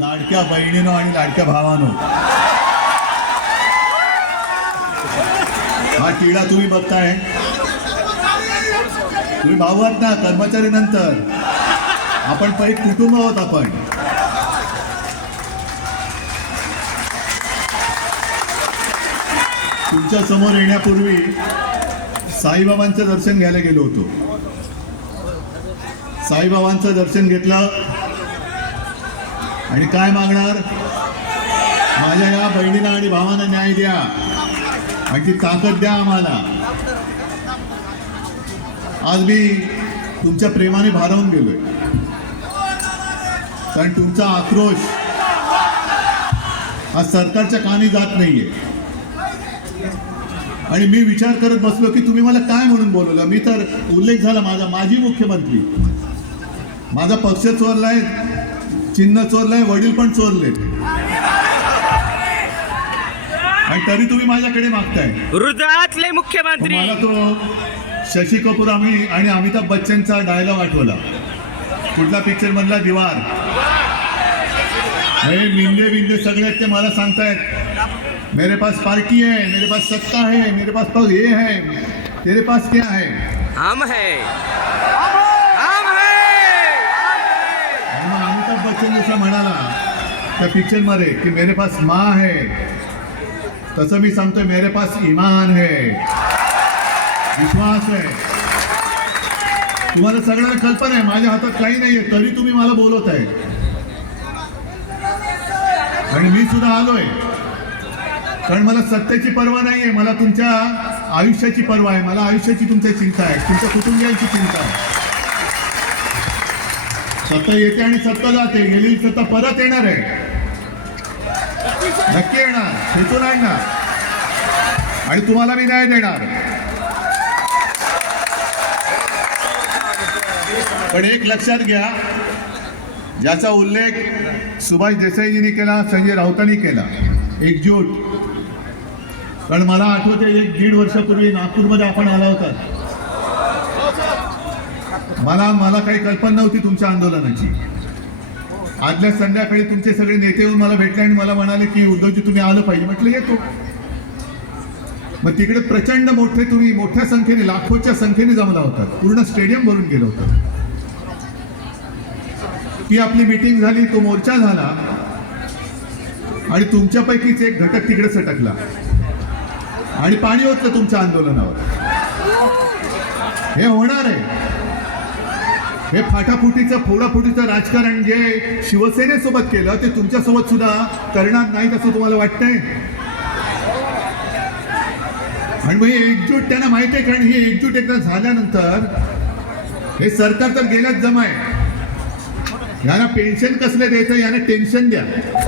लाडक्या बहिणीनो आणि लाडक्या भावानो. हा किडा तुम्ही बघताय. तुम्ही भाऊ आहात ना कर्मचारी नंतर आपण पहिले कुटुंब आहोत आपण. तुमच्यासमोर येण्यापूर्वी साईबाबांचं दर्शन घ्यायला गेलो होतो. साईबाबांचं दर्शन घेतलं आणि काय मागणार? माझ्या या बहिणीला आणि भावांना न्याय द्या. आणि ती ताकद द्या आम्हाला. आज मी तुमच्या प्रेमाने भारावून गेलोय. कारण तुमचा आक्रोश हा सरकारच्या कानी जात नाहीये. आणि मी विचार करत बसलो की तुम्ही मला काय म्हणून बोलवलं? मी तर उल्लेख झाला माझा माजी मुख्यमंत्री. माझा पक्ष चोरलाय चिन्ह चोरलंय वडील पण चोरले आणि तरी तुम्ही माझ्याकडे मागताय. हृदयातले मुख्यमंत्री मला तो शशी कपूर आम्ही आणि अमिताभ बच्चनचा डायलॉग आठवला. कुठला पिक्चर मधला दिवार. हे मिंदे बिंदे सगळे ते मला सांगतायत. मेरे पास पार्टी है मेरे पास सत्ता है मेरे पास पग ये है तेरे पास क्या है? हम है। त्या पिक्चरमध्ये की मेरे पास माँ है. तसं मी सांगतोय मेरे पास इमान है. विश्वास आहे तुम्हाला सगळ्यांना कल्पना आहे माझ्या हातात काही नाहीये तरी तुम्ही मला बोलवत आहे आणि मी सुद्धा आलोय. कारण मला सत्तेची पर्वा नाहीये मला तुमच्या आयुष्याची पर्वा आहे मला आयुष्याची तुमच्या चिंता आहे तुमच्या कुटुंबियांची चिंता आहे. सत्ता येते आणि सत्ता जाते गेलेली सत्ता परत येणार आहे. नक्की येणार. हेतू नाही ना आणि तुम्हाला मी न्याय देणार. पण एक लक्षात घ्या ज्याचा उल्लेख सुभाष देसाईजींनी केला संजय राऊतांनी केला. एकजूट. कारण मला आठवते एक दीड वर्षापूर्वी नागपूरमध्ये आपण आला होता. मला मला काही कल्पना नव्हती तुमच्या आंदोलनाची. आदल्या संध्याकाळी तुमचे सगळे नेते येऊन मला भेटले आणि मला म्हणाले की उद्धवजी तुम्ही आलं पाहिजे. म्हटलं येतो. मग तिकडे प्रचंड मोठे तुम्ही मोठ्या संख्येने लाखोच्या संख्येने जमला होता. पूर्ण स्टेडियम भरून गेलं होतं. ती आपली मीटिंग झाली तो मोर्चा झाला आणि तुमच्यापैकीच एक घटक तिकडे सटकला. आणि पाणी होतं तुमच्या आंदोलनावर. हे होणार आहे. हे फाटाफुटीचं फोडाफुटीचं राजकारण जे शिवसेनेसोबत केलं ते तुमच्यासोबत सुद्धा करणार नाहीत असं तुम्हाला वाटतंय? आणि मग हे एकजूट त्यांना माहिती आहे कारण ही एकजूट एकदा झाल्यानंतर हे सरकार तर गेल्याच जमाय. यांना पेन्शन कसले द्यायचं? यांना टेन्शन द्या.